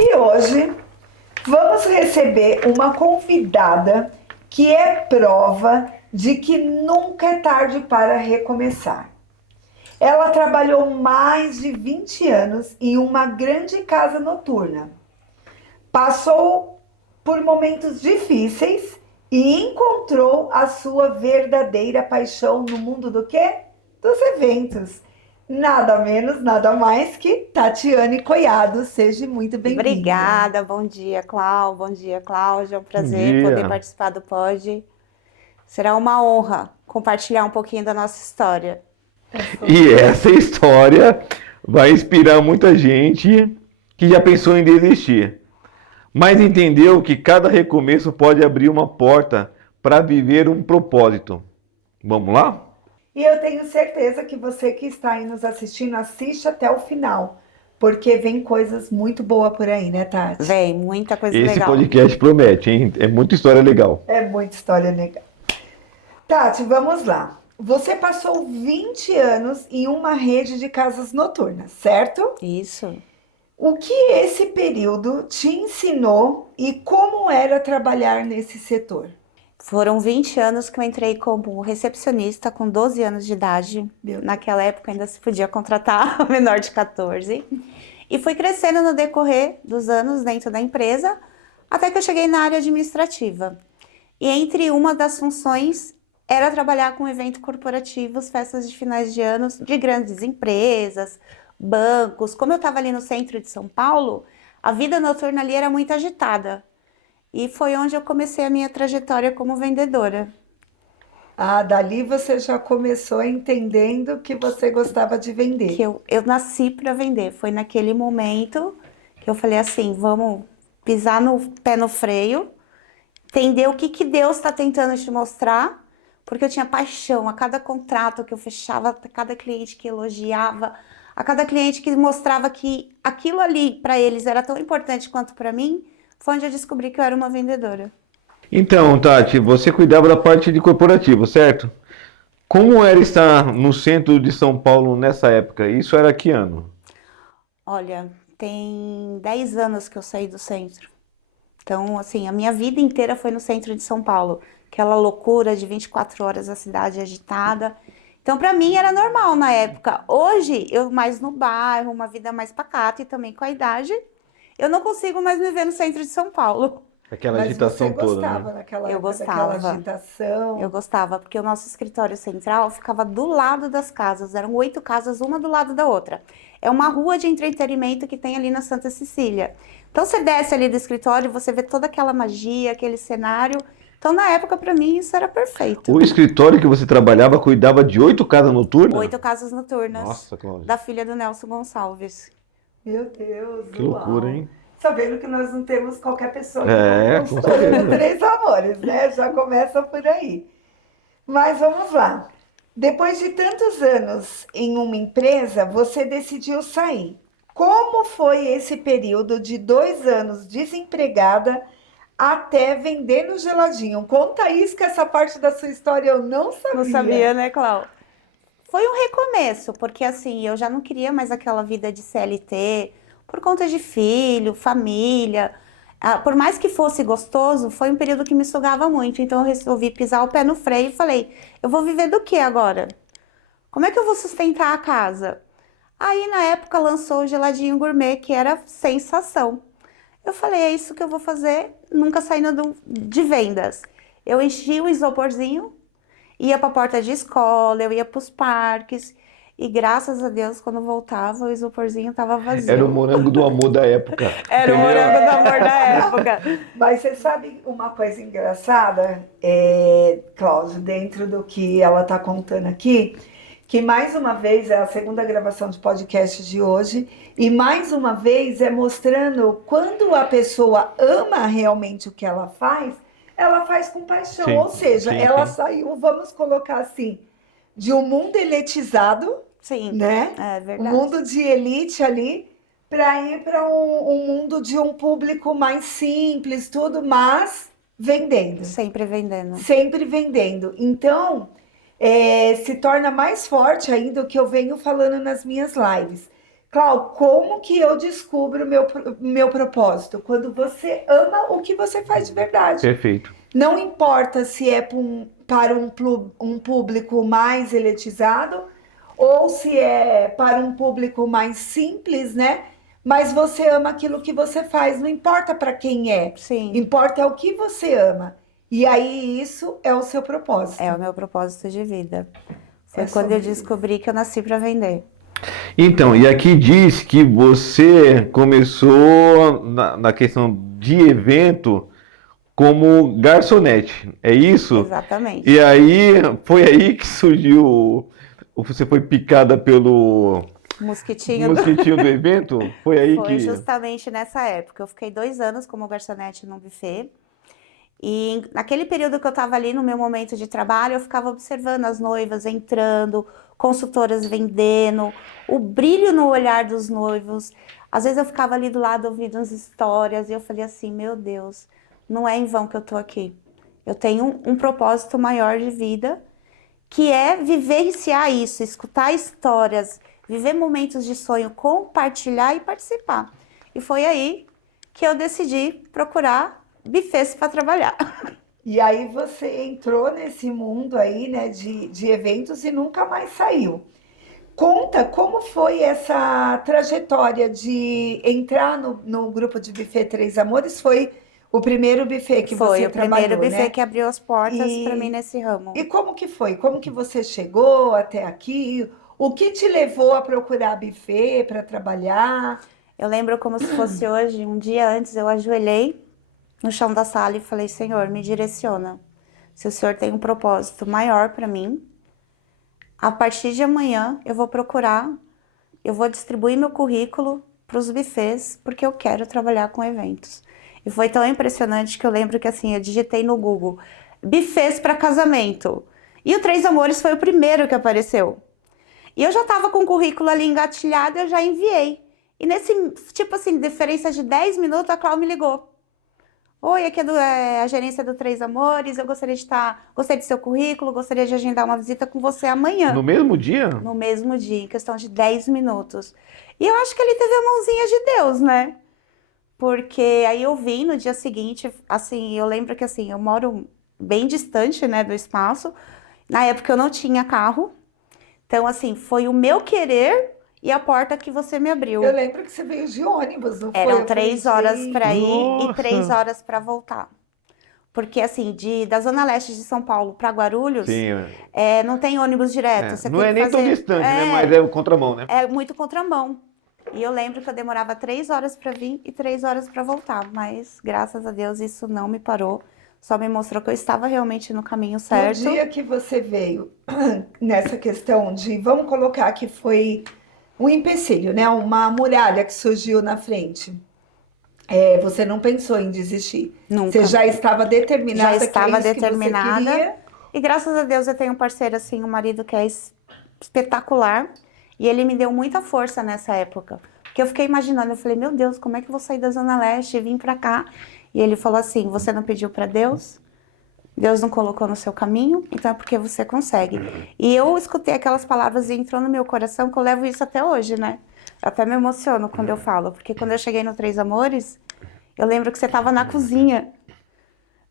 E hoje vamos receber uma convidada que é prova de que nunca é tarde para recomeçar. Ela trabalhou mais de 20 anos em uma grande casa noturna. Passou por momentos difíceis e encontrou a sua verdadeira paixão no mundo do quê? Dos eventos. Nada menos, nada mais que Tatiane Coiado. Seja muito bem-vinda. Obrigada, bom dia, Clau. Bom dia, Cláudia. É um prazer poder participar do Pod. Será uma honra compartilhar um pouquinho da nossa história. E essa história vai inspirar muita gente que já pensou em desistir, mas entendeu que cada recomeço pode abrir uma porta para viver um propósito. Vamos lá? E eu tenho certeza que você que está aí nos assistindo, assiste até o final, porque vem coisas muito boas por aí, né, Tati? Vem, muita coisa Esse legal. podcast promete, hein? É muita história legal. É muita história legal. Tati, vamos lá. Você passou 20 anos em uma rede de casas noturnas, certo? Isso. O que esse período te ensinou e como era trabalhar nesse setor? Foram 20 anos que eu entrei como recepcionista com 12 anos de idade. Naquela época ainda se podia contratar menor de 14. E fui crescendo no decorrer dos anos dentro da empresa, até que eu cheguei na área administrativa. E entre uma das funções era trabalhar com eventos corporativos, festas de finais de ano de grandes empresas, bancos. Como eu estava ali no centro de São Paulo, a vida noturna ali era muito agitada. E foi onde eu comecei a minha trajetória como vendedora. Ah, dali você já começou entendendo que você gostava de vender. Que eu nasci para vender. Foi naquele momento que eu falei assim, vamos pisar no pé no freio, entender o que Deus está tentando te mostrar, porque eu tinha paixão a cada contrato que eu fechava, a cada cliente que elogiava, a cada cliente que mostrava que aquilo ali para eles era tão importante quanto para mim, foi onde eu descobri que eu era uma vendedora. Então, Tati, você cuidava da parte de corporativo, certo? Como era estar no centro de São Paulo nessa época? Isso era que ano? Olha, tem 10 anos que eu saí do centro. Então, assim, a minha vida inteira foi no centro de São Paulo. Aquela loucura de 24 horas a cidade agitada. Então, para mim era normal na época. Hoje, eu mais no bairro, uma vida mais pacata e também com a idade, eu não consigo mais viver no centro de São Paulo. Aquela Mas agitação você toda, gostava né? naquela Eu época gostava. daquela agitação? Eu gostava, porque o nosso escritório central ficava do lado das casas. Eram 8 casas, uma do lado da outra. É uma rua de entretenimento que tem ali na Santa Cecília. Então, você desce ali do escritório, você vê toda aquela magia, aquele cenário. Então, na época, para mim, isso era perfeito. O escritório que você trabalhava cuidava de 8 casas noturnas? 8 casas noturnas. Nossa, Cláudia. Da filha do Nelson Gonçalves. Meu Deus, Que loucura, hein? Sabendo que nós não temos qualquer pessoa que É, não com certeza. Três amores, né? Já começa por aí. Mas vamos lá. Depois de tantos anos em uma empresa, você decidiu sair. Como foi esse período de 2 anos desempregada até vendendo geladinho? Conta isso, que essa parte da sua história eu não sabia. Não sabia, né, Clau? Foi um recomeço, porque assim, eu já não queria mais aquela vida de CLT, por conta de filho, família. Por mais que fosse gostoso, foi um período que me sugava muito. Então eu resolvi pisar o pé no freio e falei, eu vou viver do que agora? Como é que eu vou sustentar a casa? Aí na época lançou o geladinho gourmet, que era sensação. Eu falei, é isso que eu vou fazer, nunca saindo de vendas. Eu enchi o isoporzinho, ia para a porta de escola, eu ia para os parques. E graças a Deus, quando voltava, o isoporzinho estava vazio. Era o morango do amor da época. Era o morango do amor da época. Mas você sabe uma coisa engraçada, Cláudio, dentro do que ela está contando aqui, que mais uma vez é a segunda gravação de podcast de hoje, e mais uma vez é mostrando quando a pessoa ama realmente o que ela faz com paixão. Sim, Ou seja, sim, ela sim. saiu, vamos colocar assim, de um mundo elitizado, Sim, né? é Um verdade. mundo de elite ali, para ir para um mundo de um público mais simples, tudo, mas vendendo. Sempre vendendo. Sempre vendendo. Então, se torna mais forte ainda o que eu venho falando nas minhas lives. Clau, como que eu descubro o meu propósito? Quando você ama o que você faz de verdade. Perfeito. Não importa se é para um público mais elitizado ou se é para um público mais simples, né? Mas você ama aquilo que você faz, não importa para quem é, Sim, importa é o que você ama. E aí isso é o seu é propósito. o meu propósito de vida. Foi É quando eu sobre descobri que eu nasci para vender. Então, e aqui diz que você começou na questão de evento como garçonete, é isso? E Exatamente. aí, foi aí que surgiu, você foi picada pelo Mosquitinho do... mosquitinho do evento? Foi aí Foi que... justamente nessa época. Eu fiquei 2 anos como garçonete no buffet. E naquele período que eu estava ali no meu momento de trabalho, eu ficava observando as noivas entrando, consultoras vendendo, o brilho no olhar dos noivos. Às vezes eu ficava ali do lado ouvindo as histórias e eu falei assim, meu Deus, não é em vão que eu tô aqui. Eu tenho um propósito maior de vida, que é vivenciar isso, escutar histórias, viver momentos de sonho, compartilhar e participar. E foi aí que eu decidi procurar bufês para trabalhar. E aí você entrou nesse mundo aí, né, de eventos e nunca mais saiu. Conta como foi essa trajetória de entrar no grupo de buffet Três Amores. Foi o primeiro buffet que Foi você o primeiro trabalhou, buffet né? que abriu as portas para mim E, nesse ramo. e como que foi? Como que você chegou até aqui? O que te levou a procurar buffet para trabalhar? Eu lembro como se fosse hoje, um dia antes eu ajoelhei no chão da sala e falei, Senhor, me direciona. Se o Senhor tem um propósito maior para mim, a partir de amanhã eu vou procurar, eu vou distribuir meu currículo para os buffets, porque eu quero trabalhar com eventos. E foi tão impressionante que eu lembro que assim, eu digitei no Google, buffets para casamento. E o Três Amores foi o primeiro que apareceu. E eu já estava com o currículo ali engatilhado, eu já enviei. E nesse, tipo assim, diferença de 10 minutos, a Cláudia me ligou. Oi, aqui é a gerência do Três Amores, eu gostaria de estar, gostei do seu currículo, gostaria de agendar uma visita com você No amanhã. mesmo dia? No mesmo dia, em questão de 10 minutos. E eu acho que ele teve a mãozinha de Deus, né? Porque aí eu vim no dia seguinte, assim, eu lembro que assim, eu moro bem distante, né, do espaço. Na época eu não tinha carro. Então, assim, foi o meu querer e a porta que você me Eu abriu. lembro que você veio de ônibus, não foi? Eram Eu falei, 3 horas para gente, ir e 3 Nossa! horas para voltar. Porque, assim, da Zona Leste de São Paulo para Guarulhos, Sim, não tem ônibus direto. Você não tem é que nem tão fazer. distante, né? Mas é o contramão, né? É muito contramão. E eu lembro que eu demorava 3 horas para vir e 3 horas para voltar. Mas, graças a Deus, isso não me parou. Só me mostrou que eu estava realmente no caminho no certo. dia que você veio nessa questão de, vamos colocar que foi um empecilho, né? Uma muralha que surgiu na frente. Você não pensou em desistir. Você Nunca. já estava Já determinada que é estava isso que você determinada. queria. E graças a Deus eu tenho um parceiro assim, um marido que é espetacular. E ele me deu muita força nessa época. Porque eu fiquei imaginando, eu falei, meu Deus, como é que eu vou sair da Zona Leste e vir pra cá? E ele falou assim, você não pediu pra Deus? Deus não colocou no seu caminho, então é porque você consegue. E eu escutei aquelas palavras e entrou no meu coração, que eu levo isso até hoje, né? Eu até me emociono quando eu falo, porque quando eu cheguei no Três Amores, eu lembro que você estava na cozinha.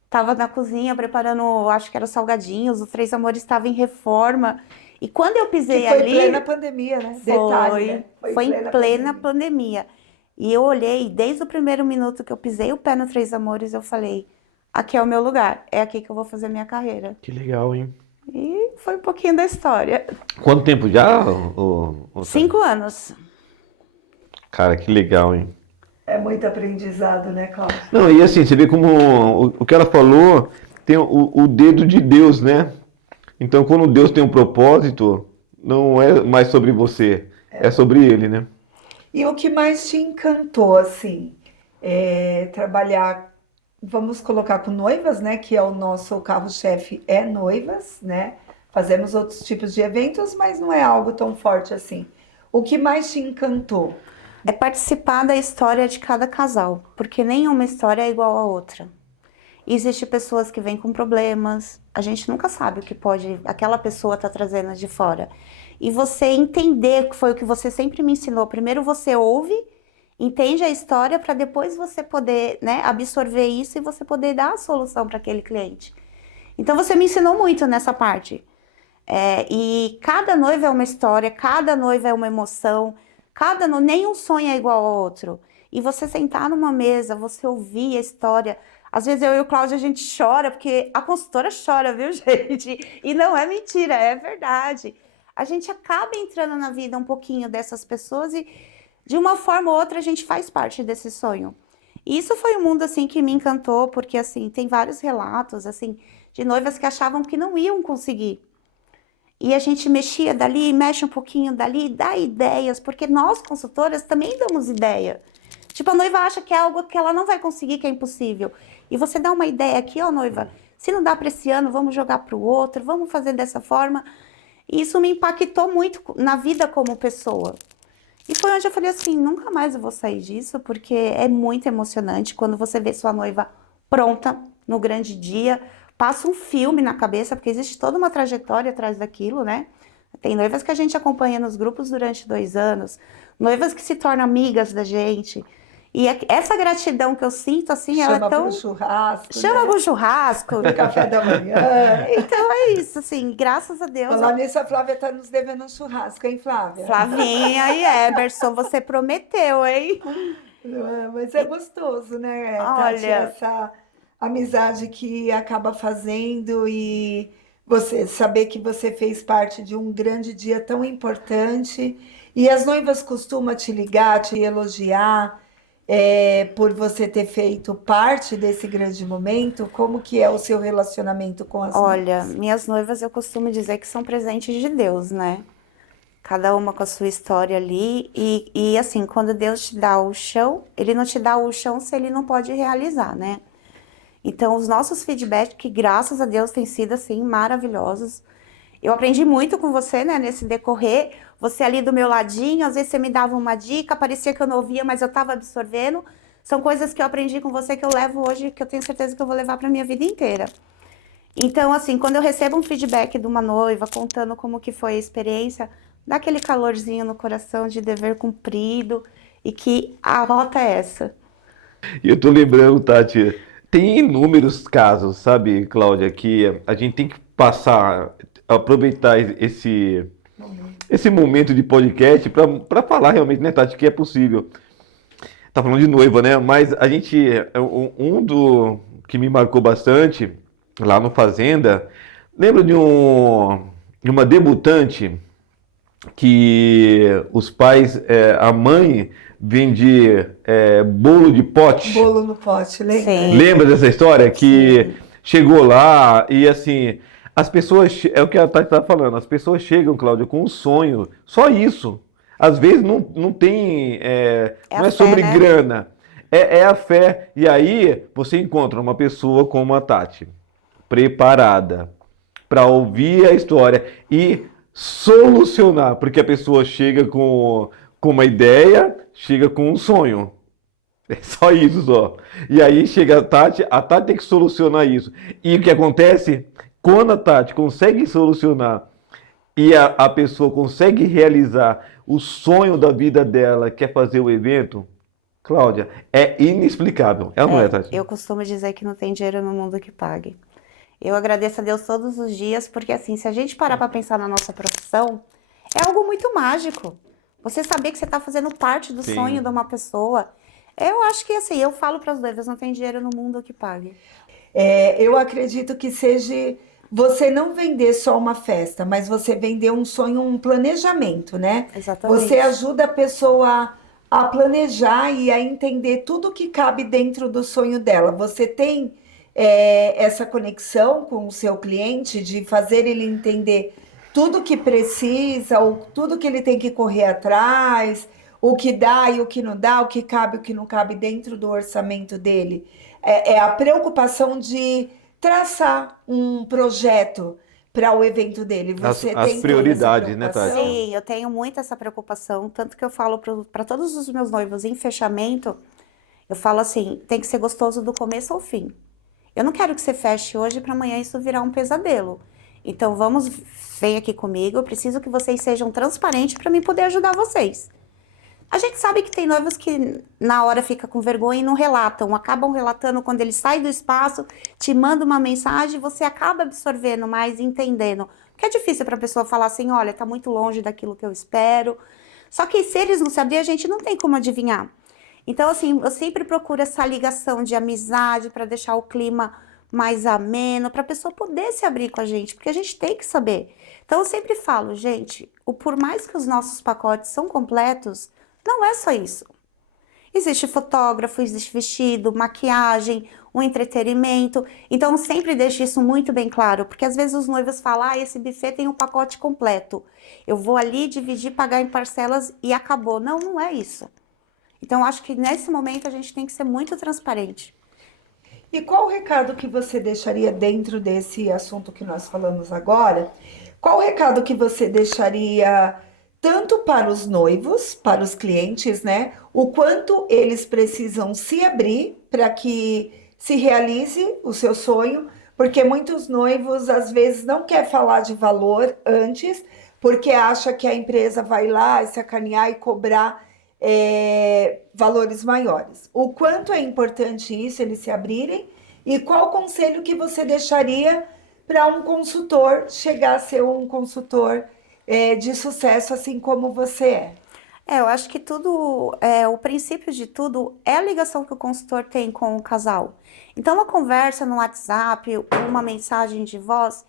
Tava na cozinha preparando, acho que era os salgadinhos, o Três Amores estava em reforma. E quando eu Que pisei foi ali, plena pandemia, né? Detalhe, né? foi em plena pandemia. E eu olhei, desde o primeiro minuto que eu pisei o pé no Três Amores, eu falei, aqui é o meu lugar, é aqui que eu vou fazer minha carreira. Que legal, hein? E foi um pouquinho da história. Quanto tempo já? 5 anos. Cara, que legal, hein? É muito aprendizado, né, Cláudio? Não, e assim, você vê como o que ela falou tem o dedo de Deus, né? Então, quando Deus tem um propósito, não é mais sobre você, é sobre Ele, né? E o que mais te encantou, assim, trabalhar, vamos colocar com noivas, né? Que é o nosso carro-chefe, é noivas, né? Fazemos outros tipos de eventos, mas não é algo tão forte assim. O que mais te encantou? É participar da história de cada casal, porque nenhuma história é igual à outra. Existem pessoas que vêm com problemas. A gente nunca sabe o que pode aquela pessoa tá trazendo de fora. E você entender, que foi o que você sempre me ensinou. Primeiro você ouve, entende a história para depois você poder, né, absorver isso e você poder dar a solução para aquele cliente. Então você me ensinou muito nessa parte. E cada noiva é uma história, cada noiva é uma emoção, nenhum sonho é igual ao outro. E você sentar numa mesa, você ouvir a história. Às vezes eu e o Cláudio a gente chora, porque a consultora chora, viu, gente? E não é mentira, é verdade. A gente acaba entrando na vida um pouquinho dessas pessoas e de uma forma ou outra a gente faz parte desse sonho. E isso foi um mundo assim que me encantou, porque assim, tem vários relatos assim de noivas que achavam que não iam conseguir. E a gente mexia dali, mexe um pouquinho dali, dá ideias, porque nós consultoras também damos ideia. Tipo, a noiva acha que é algo que ela não vai conseguir, que é impossível. E você dá uma ideia aqui, ó, noiva, se não dá para esse ano, vamos jogar para o outro, vamos fazer dessa forma. E isso me impactou muito na vida como pessoa. E foi onde eu falei assim, nunca mais eu vou sair disso, porque é muito emocionante quando você vê sua noiva pronta no grande dia, passa um filme na cabeça, porque existe toda uma trajetória atrás daquilo, né? Tem noivas que a gente acompanha nos grupos durante 2 anos, noivas que se tornam amigas da gente. E essa gratidão que eu sinto, assim, ela é tão... Chama pro churrasco, Chama né? pro churrasco. No café da manhã. Então é isso, assim, graças a Deus. Falar nisso, a Flávia tá nos devendo um churrasco, hein, Flávia? Flavinha e Eberson, você prometeu, hein? Mas é gostoso, né, Tati? Olha, Essa amizade que acaba fazendo e você saber que você fez parte de um grande dia tão importante. E as noivas costumam te ligar, te elogiar, por você ter feito parte desse grande momento. Como que é o seu relacionamento com as olha, noivas? minhas noivas eu costumo dizer que são presentes de Deus, né? Cada uma com a sua história ali. E assim, quando Deus te dá o chão, Ele não te dá o chão se Ele não pode realizar, né? Então, os nossos feedbacks, que graças a Deus têm sido assim, maravilhosos. Eu aprendi muito com você, né, nesse decorrer. Você ali do meu ladinho, às vezes você me dava uma dica, parecia que eu não ouvia, mas eu estava absorvendo. São coisas que eu aprendi com você que eu levo hoje, que eu tenho certeza que eu vou levar para minha vida inteira. Então, assim, quando eu recebo um feedback de uma noiva contando como que foi a experiência, dá aquele calorzinho no coração de dever cumprido e que a rota é essa. E eu tô lembrando, Tati, tem inúmeros casos, sabe, Cláudia, que a gente tem que aproveitar esse momento de podcast para falar realmente, né, Tati, que é possível. Tá falando de noiva, né? Mas a gente, do que me marcou bastante lá no Fazenda, lembro de uma debutante que os pais, a mãe vendia bolo de pote. Bolo no pote, lembra? Sim. Lembra dessa história? Que Sim. chegou lá e assim, as pessoas, é o que a Tati tá falando, as pessoas chegam, Cláudia, com um sonho, só isso. Às vezes não tem, não a é sobre fé, né? grana, é a fé. E aí você encontra uma pessoa como a Tati, preparada para ouvir a história e solucionar, porque a pessoa chega com uma ideia, chega com um sonho. É só isso, só. E aí chega a Tati tem que solucionar isso. E o que acontece? Quando a Tati consegue solucionar e a pessoa consegue realizar o sonho da vida dela, que é fazer o evento, Cláudia, é inexplicável. Ela não é, Tati? Eu costumo dizer que não tem dinheiro no mundo que pague. Eu agradeço a Deus todos os dias, porque assim, se a gente parar para pensar na nossa profissão, é algo muito mágico. Você saber que você está fazendo parte do Sim. sonho de uma pessoa. Eu acho que assim, eu falo para as noivas, não tem dinheiro no mundo que pague. Eu acredito que seja você não vender só uma festa, mas você vender um sonho, um planejamento, né? Exatamente. Você ajuda a pessoa a planejar e a entender tudo que cabe dentro do sonho dela. Você tem essa conexão com o seu cliente de fazer ele entender tudo que precisa, ou tudo que ele tem que correr atrás, o que dá e o que não dá, o que cabe e o que não cabe dentro do orçamento dele. É a preocupação de traçar um projeto para o evento dele. Você As tem prioridades, toda né, essa Tati? preocupação? Sim, eu tenho muito essa preocupação, tanto que eu falo para todos os meus noivos em fechamento, eu falo assim, tem que ser gostoso do começo ao fim. Eu não quero que você feche hoje para amanhã isso virar um pesadelo. Então vem aqui comigo, eu preciso que vocês sejam transparentes para mim poder ajudar vocês. A gente sabe que tem noivos que na hora fica com vergonha e não relatam, acabam relatando quando ele sai do espaço, te manda uma mensagem, você acaba absorvendo mais, entendendo. Porque é difícil para a pessoa falar assim, olha, tá muito longe daquilo que eu espero. Só que se eles não se abrirem, a gente não tem como adivinhar. Então, assim, eu sempre procuro essa ligação de amizade para deixar o clima mais ameno, para a pessoa poder se abrir com a gente, porque a gente tem que saber. Então, eu sempre falo, gente, por mais que os nossos pacotes são completos, não é só isso. Existe fotógrafo, existe vestido, maquiagem, um entretenimento. Então, sempre deixo isso muito bem claro, porque às vezes os noivos falam, esse buffet tem um pacote completo. Eu vou ali dividir, pagar em parcelas e acabou. Não, não é isso. Então, acho que nesse momento a gente tem que ser muito transparente. E qual o recado que você deixaria dentro desse assunto que nós falamos agora? Qual o recado que você deixaria tanto para os noivos, para os clientes, né? O quanto eles precisam se abrir para que se realize o seu sonho, porque muitos noivos às vezes não quer falar de valor antes, porque acha que a empresa vai lá sacanear e cobrar valores maiores. O quanto é importante isso, eles se abrirem, e qual conselho que você deixaria para um consultor chegar a ser um consultor de sucesso, assim como você é? Eu acho que o princípio de tudo é a ligação que o consultor tem com o casal. Então, uma conversa no WhatsApp, uma mensagem de voz,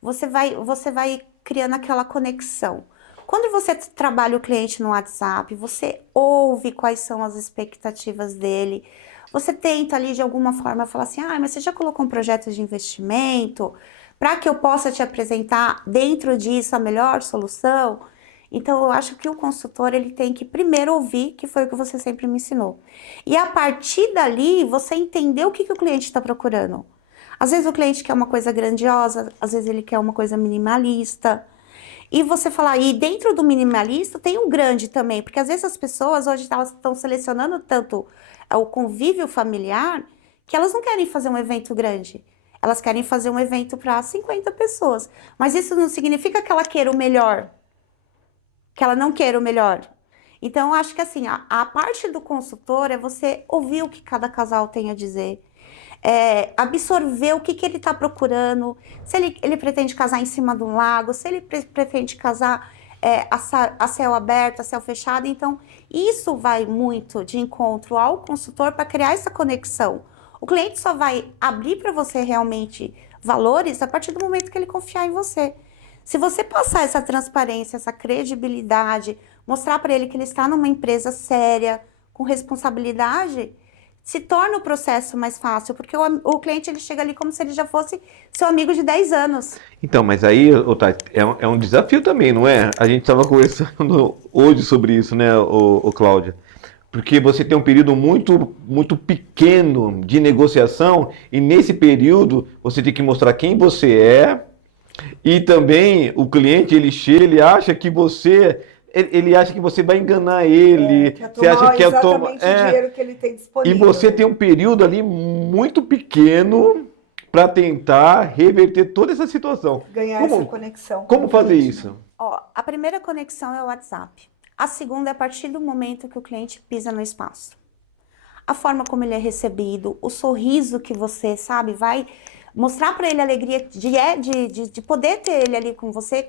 você vai criando aquela conexão. Quando você trabalha o cliente no WhatsApp, você ouve quais são as expectativas dele, você tenta ali de alguma forma falar assim, mas você já colocou um projeto de investimento para que eu possa te apresentar dentro disso a melhor solução? Então, eu acho que o consultor ele tem que primeiro ouvir, que foi o que você sempre me ensinou. E a partir dali, você entender o que o cliente está procurando. Às vezes o cliente quer uma coisa grandiosa, às vezes ele quer uma coisa minimalista. E você falar, e dentro do minimalista tem um grande também, porque às vezes as pessoas hoje estão selecionando tanto o convívio familiar, que elas não querem fazer um evento grande. Elas querem fazer um evento para 50 pessoas. Mas isso não significa que ela queira o melhor. Que ela não queira o melhor. Então, eu acho que assim, a parte do consultor é você ouvir o que cada casal tem a dizer. Absorver o que ele está procurando, se ele pretende casar em cima de um lago, se ele pretende casar a céu aberto, a céu fechado. Então, isso vai muito de encontro ao consultor para criar essa conexão. O cliente só vai abrir para você realmente valores a partir do momento que ele confiar em você. Se você passar essa transparência, essa credibilidade, mostrar para ele que ele está numa empresa séria, com responsabilidade, se torna o processo mais fácil, porque o cliente ele chega ali como se ele já fosse seu amigo de 10 anos. Então, mas aí, Tati, é um desafio também, não é? A gente estava conversando hoje sobre isso, né, Cláudia? Porque você tem um período muito, muito pequeno de negociação e nesse período você tem que mostrar quem você é e também o cliente, ele acha que você... Ele acha que você vai enganar ele. Você acha que exatamente o dinheiro que ele tem disponível. E você tem um período ali muito pequeno para tentar reverter toda essa situação. Ganhar essa conexão. Como fazer isso? A primeira conexão é o WhatsApp. A segunda é a partir do momento que o cliente pisa no espaço. A forma como ele é recebido, o sorriso que você, sabe, vai mostrar para ele a alegria de poder ter ele ali com você.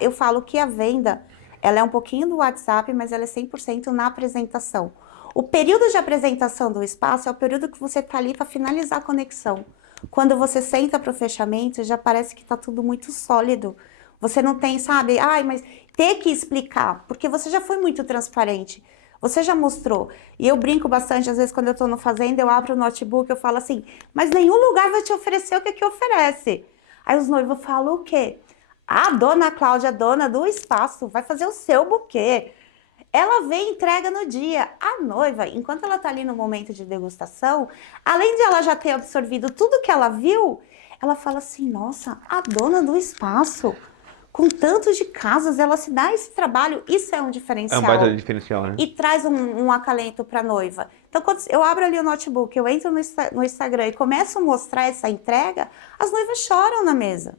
Eu falo que a venda... Ela é um pouquinho do WhatsApp, mas ela é 100% na apresentação. O período de apresentação do espaço é o período que você está ali para finalizar a conexão. Quando você senta para o fechamento, já parece que está tudo muito sólido. Você não tem, sabe, mas ter que explicar, porque você já foi muito transparente. Você já mostrou. E eu brinco bastante, às vezes, quando eu estou no fazenda, eu abro o notebook, eu falo assim, mas nenhum lugar vai te oferecer o que oferece. Aí os noivos falam o quê? A dona Cláudia, dona do espaço, vai fazer o seu buquê. Ela vem e entrega no dia. A noiva, enquanto ela está ali no momento de degustação, além de ela já ter absorvido tudo que ela viu, ela fala assim, nossa, a dona do espaço, com tantos de casas, ela se dá esse trabalho. Isso é um diferencial. É um baita diferencial, né? E traz um acalento para a noiva. Então, quando eu abro ali o notebook, eu entro no Instagram e começo a mostrar essa entrega, as noivas choram na mesa.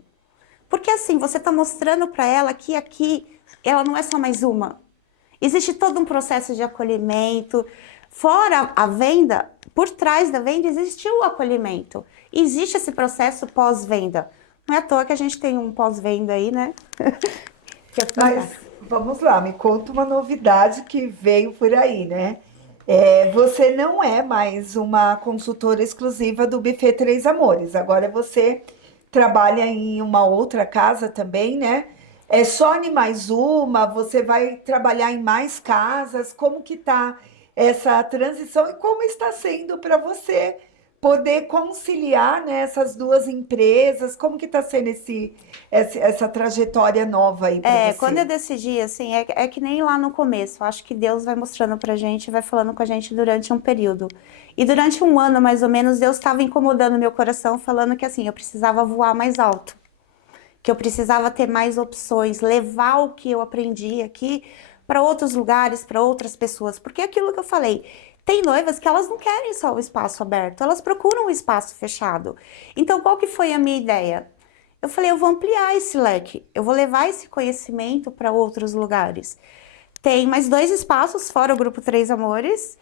Porque assim, você está mostrando para ela que aqui ela não é só mais uma. Existe todo um processo de acolhimento. Fora a venda, por trás da venda existe o acolhimento. Existe esse processo pós-venda. Não é à toa que a gente tem um pós-venda aí, né? Que é Mas fantástico. vamos lá, me conta uma novidade que veio por aí, né? Você não é mais uma consultora exclusiva do Buffet Três Amores. Agora você trabalha em uma outra casa também, né? É só em mais uma? Você vai trabalhar em mais casas? Como que tá essa transição e como está sendo para você poder conciliar, né, essas duas empresas? Como que está sendo essa trajetória nova aí para Quando eu você? decidi, assim, é que nem lá no começo. Eu acho que Deus vai mostrando pra gente, vai falando com a gente durante um período. E durante um ano, mais ou menos, Deus estava incomodando meu coração, falando que, assim, eu precisava voar mais alto. Que eu precisava ter mais opções, levar o que eu aprendi aqui para outros lugares, para outras pessoas. Porque é aquilo que eu falei, tem noivas que elas não querem só o espaço aberto, elas procuram um espaço fechado. Então, qual que foi a minha ideia? Eu falei, eu vou ampliar esse leque, eu vou levar esse conhecimento para outros lugares. Tem mais 2 espaços, fora o Grupo Três Amores,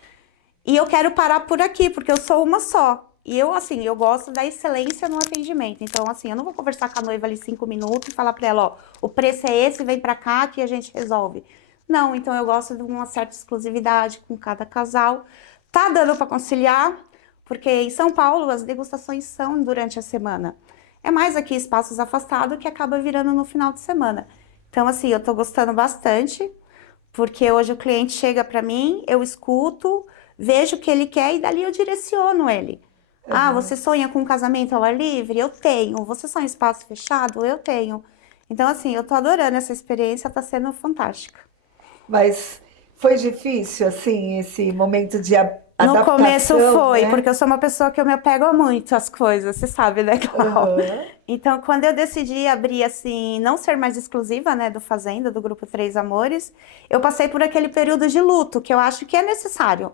e eu quero parar por aqui, porque eu sou uma só. E eu, assim, eu gosto da excelência no atendimento. Então, assim, eu não vou conversar com a noiva ali 5 minutos e falar pra ela, ó, o preço é esse, vem pra cá que a gente resolve. Não, então eu gosto de uma certa exclusividade com cada casal. Tá dando pra conciliar, porque em São Paulo as degustações são durante a semana. É mais aqui espaços afastados que acaba virando no final de semana. Então, assim, eu tô gostando bastante, porque hoje o cliente chega pra mim, eu escuto, vejo o que ele quer e dali eu direciono ele. Ah, Aham. você sonha com um casamento ao ar livre? Eu tenho. Você sonha em espaço fechado? Eu tenho. Então, assim, eu tô adorando essa experiência, tá sendo fantástica. Mas foi difícil, assim, esse momento de No começo adaptação, foi, porque né? eu sou uma pessoa que eu me apego a muito às coisas, você sabe, né, Clau? Aham. Então, quando eu decidi abrir, assim, não ser mais exclusiva, né, do Fazenda, do Grupo Três Amores, eu passei por aquele período de luto, que eu acho que é necessário.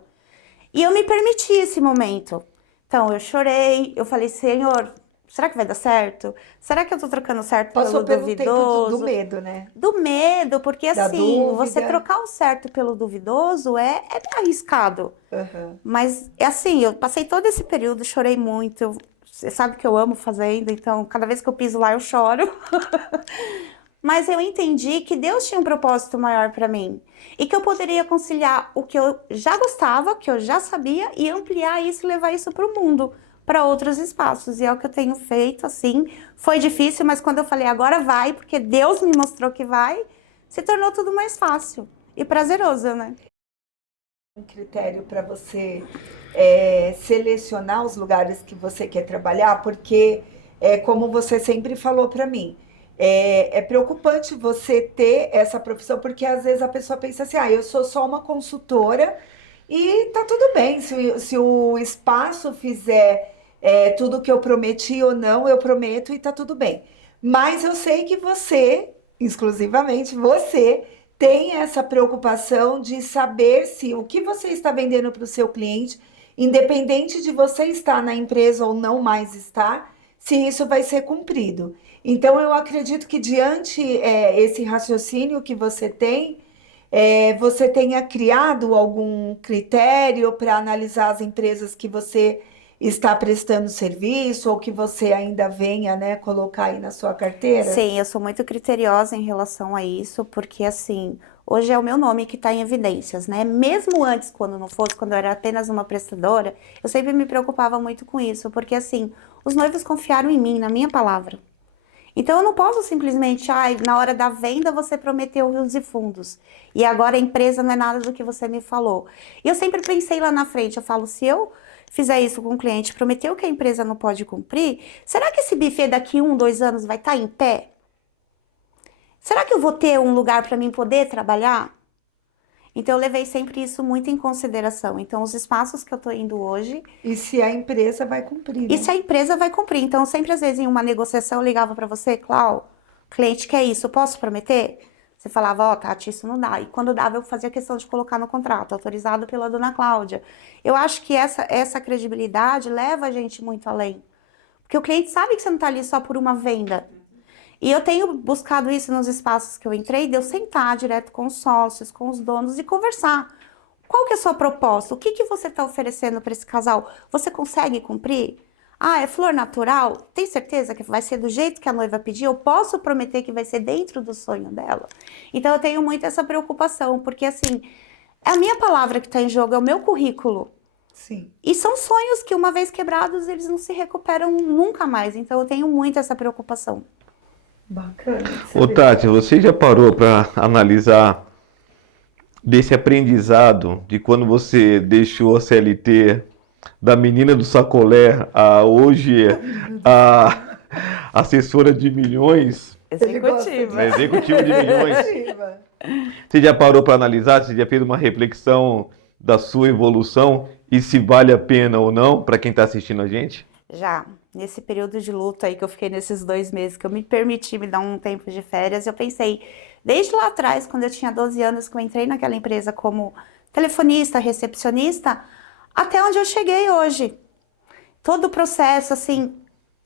E eu me permiti esse momento. Então, eu chorei, eu falei, Senhor, será que vai dar certo? Será que eu tô trocando certo pelo Passou pelo tempo do duvidoso? medo, né? Do medo, porque Da assim, você dúvida. trocar o certo pelo duvidoso é arriscado. Aham. Mas é assim, eu passei todo esse período, chorei muito. Você sabe que eu amo fazenda, então cada vez que eu piso lá eu choro. Mas eu entendi que Deus tinha um propósito maior para mim e que eu poderia conciliar o que eu já gostava, que eu já sabia, e ampliar isso e levar isso para o mundo, para outros espaços. E é o que eu tenho feito, assim. Foi difícil, mas quando eu falei agora vai, porque Deus me mostrou que vai, se tornou tudo mais fácil e prazeroso, né? Um critério para você selecionar os lugares que você quer trabalhar, porque, como você sempre falou para mim, é preocupante você ter essa profissão, porque às vezes a pessoa pensa assim, ah, eu sou só uma consultora e tá tudo bem, se o espaço fizer tudo o que eu prometi ou não, eu prometo e tá tudo bem. Mas eu sei que você, exclusivamente você, tem essa preocupação de saber se o que você está vendendo para o seu cliente, independente de você estar na empresa ou não mais estar, se isso vai ser cumprido. Então, eu acredito que diante esse raciocínio que você tenha criado algum critério para analisar as empresas que você está prestando serviço ou que você ainda venha, né, colocar aí na sua carteira? Sim, eu sou muito criteriosa em relação a isso, porque assim, hoje é o meu nome que está em evidências, né? Mesmo antes, quando não fosse, quando eu era apenas uma prestadora, eu sempre me preocupava muito com isso, porque assim, os noivos confiaram em mim, na minha palavra. Então eu não posso simplesmente, ai, na hora da venda você prometeu rios e fundos, e agora a empresa não é nada do que você me falou. E eu sempre pensei lá na frente, eu falo, se eu fizer isso com o cliente, prometeu que a empresa não pode cumprir, será que esse buffet daqui 1, 2 anos vai estar em pé? Será que eu vou ter um lugar para mim poder trabalhar? Então eu levei sempre isso muito em consideração. Então os espaços que eu estou indo hoje, E se a empresa vai cumprir, e né? se a empresa vai cumprir. Então sempre às vezes em uma negociação eu ligava para você, Clau, o cliente quer isso, eu posso prometer? Você falava, ó, Tati, isso não dá. E quando dava, eu fazia questão de colocar no contrato, autorizado pela dona Cláudia. Eu acho que essa credibilidade leva a gente muito além. Porque o cliente sabe que você não está ali só por uma venda. E eu tenho buscado isso nos espaços que eu entrei, de eu sentar direto com os sócios, com os donos e conversar. Qual que é a sua proposta? O que que você está oferecendo para esse casal? Você consegue cumprir? Ah, é flor natural? Tem certeza que vai ser do jeito que a noiva pediu? Eu posso prometer que vai ser dentro do sonho dela? Então eu tenho muito essa preocupação, porque assim, é a minha palavra que está em jogo, é o meu currículo. Sim. E são sonhos que, uma vez quebrados, eles não se recuperam nunca mais. Então eu tenho muito essa preocupação. Bacana. Ô Tati, você já parou para analisar desse aprendizado de quando você deixou a CLT da menina do sacolé a hoje a assessora de milhões, Executiva. executiva de milhões? Você já parou para analisar? Você já fez uma reflexão da sua evolução e se vale a pena ou não para quem está assistindo a gente? Já, nesse período de luto aí que eu fiquei nesses 2 meses, que eu me permiti me dar um tempo de férias, eu pensei, desde lá atrás, quando eu tinha 12 anos, que eu entrei naquela empresa como telefonista, recepcionista, até onde eu cheguei hoje. Todo o processo, assim,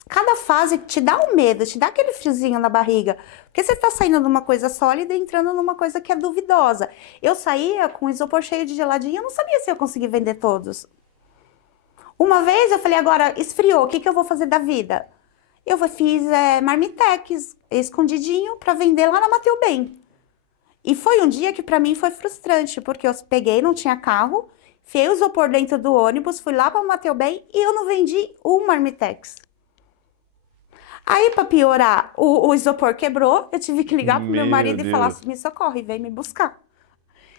cada fase te dá um medo, te dá aquele friozinho na barriga, porque você tá saindo de uma coisa sólida e entrando numa coisa que é duvidosa. Eu saía com isopor cheio de geladinho, eu não sabia se eu conseguia vender todos. Uma vez eu falei, agora esfriou, o que que eu vou fazer da vida? Eu fiz marmitex, escondidinho, para vender lá na Mateu Bem. E foi um dia que para mim foi frustrante, porque eu peguei, não tinha carro, enfiei o isopor dentro do ônibus, fui lá para Mateu Bem e eu não vendi um marmitex. Aí, para piorar, o isopor quebrou, eu tive que ligar pro meu marido e falar, me socorre, vem me buscar.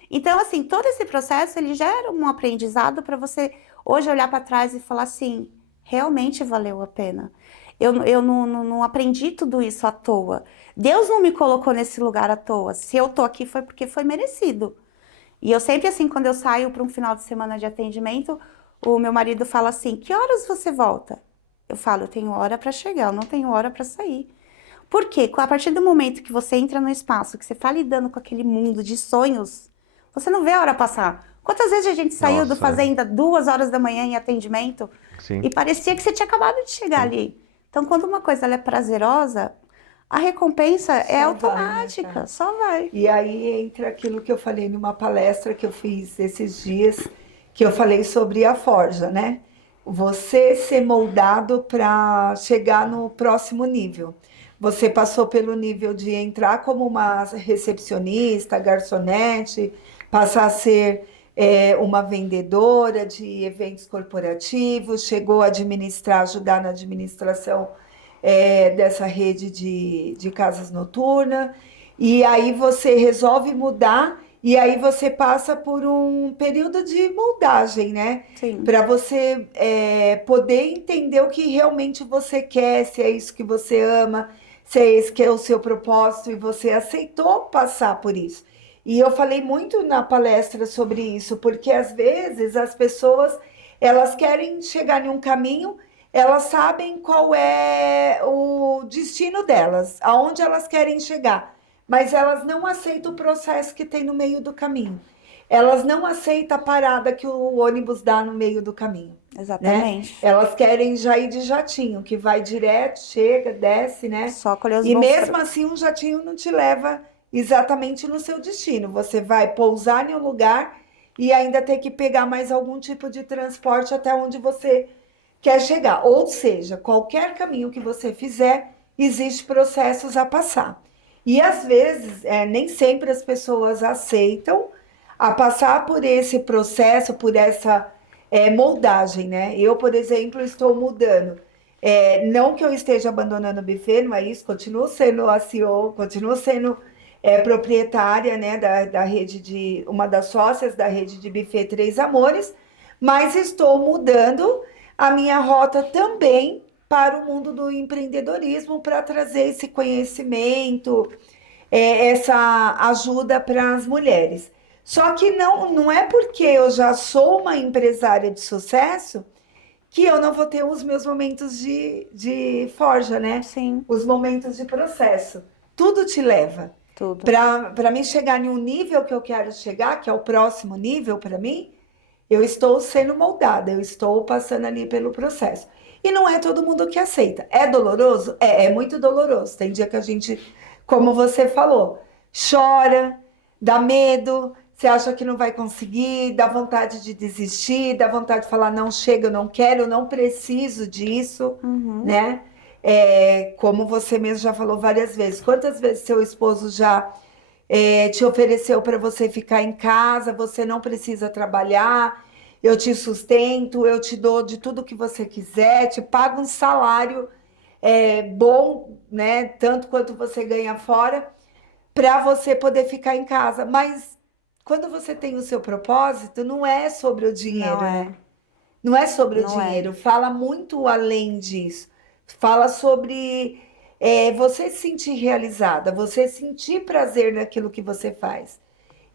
Então, assim, todo esse processo, ele gera um aprendizado para você hoje olhar para trás e falar assim, realmente valeu a pena. Eu não aprendi tudo isso à toa. Deus não me colocou nesse lugar à toa. Se eu tô aqui foi porque foi merecido. E eu sempre, assim, quando eu saio para um final de semana de atendimento, o meu marido fala assim, que horas você volta? Eu falo, eu tenho hora para chegar, eu não tenho hora para sair. Por quê? A partir do momento que você entra no espaço, que você está lidando com aquele mundo de sonhos, você não vê a hora passar. Quantas vezes a gente saiu do fazenda 2 horas da manhã em atendimento? Sim. E parecia que você tinha acabado de chegar ali. Então, quando uma coisa ela é prazerosa, a recompensa é automática, vai, né, só vai. E aí entra aquilo que eu falei numa palestra que eu fiz esses dias, que eu falei sobre a forja, né? Você ser moldado para chegar no próximo nível. Você passou pelo nível de entrar como uma recepcionista, garçonete, passar a ser uma vendedora de eventos corporativos, chegou a administrar, ajudar na administração dessa rede de casas noturnas, e aí você resolve mudar, e aí você passa por um período de moldagem, né? Sim. Para você poder entender o que realmente você quer, se é isso que você ama, se é esse que é o seu propósito, e você aceitou passar por isso. E eu falei muito na palestra sobre isso, porque às vezes as pessoas, elas querem chegar em um caminho, elas sabem qual é o destino delas, aonde elas querem chegar, mas elas não aceitam o processo que tem no meio do caminho. Elas não aceitam a parada que o ônibus dá no meio do caminho. Exatamente. Né? Elas querem já ir de jatinho, que vai direto, chega, desce, né? Só colher os E bons mesmo frutos. assim, um jatinho não te leva exatamente no seu destino. Você vai pousar em um lugar e ainda ter que pegar mais algum tipo de transporte até onde você quer chegar. Ou seja, qualquer caminho que você fizer, existe processos a passar. E às vezes, nem sempre as pessoas aceitam a passar por esse processo, por essa moldagem, né? Eu, por exemplo, estou mudando. Não que eu esteja abandonando o buffet, não é isso, continuo sendo a CEO, continuo sendo proprietária, né, da rede uma das sócias da rede de buffet Três Amores, mas estou mudando a minha rota também para o mundo do empreendedorismo, para trazer esse conhecimento, essa ajuda para as mulheres. Só que não é porque eu já sou uma empresária de sucesso que eu não vou ter os meus momentos de forja, né? Sim. Os momentos de processo. Tudo te leva. Tudo. Para mim chegar em um nível que eu quero chegar, que é o próximo nível para mim, eu estou sendo moldada, eu estou passando ali pelo processo. E não é todo mundo que aceita. É doloroso? É muito doloroso. Tem dia que a gente, como você falou, chora, dá medo, você acha que não vai conseguir, dá vontade de desistir, dá vontade de falar, não chega, eu não quero, eu não preciso disso, Uhum. né? Como você mesmo já falou várias vezes. Quantas vezes seu esposo já te ofereceu para você ficar em casa, você não precisa trabalhar, eu te sustento, eu te dou de tudo que você quiser, te pago um salário bom, né? Tanto quanto você ganha fora, para você poder ficar em casa. Mas quando você tem o seu propósito, não é sobre o Não dinheiro, né? é, Não é sobre o não é. dinheiro, fala muito além disso. Fala sobre você se sentir realizada, você sentir prazer naquilo que você faz.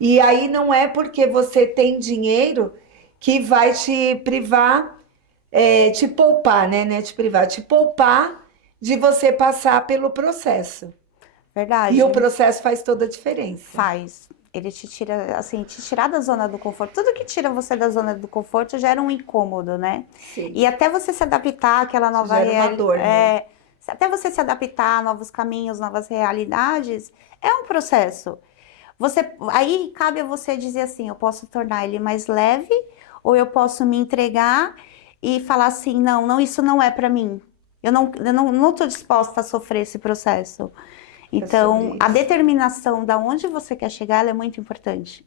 E aí não é porque você tem dinheiro que vai te privar, te poupar, né? Não é te privar, te poupar de você passar pelo processo. E o Verdade. processo faz toda a diferença. Faz. Ele te tira, assim, te tirar da zona do conforto. Tudo que tira você da zona do conforto gera um incômodo, né? Sim. E até você se adaptar àquela nova Gera uma dor, né? até você se adaptar a novos caminhos, novas realidades, é um processo. Aí cabe a você dizer assim, eu posso tornar ele mais leve, ou eu posso me entregar e falar assim, não, isso não é para mim. Eu não tô disposta a sofrer esse processo. Então, sobre a isso. determinação da onde você quer chegar, ela é muito importante.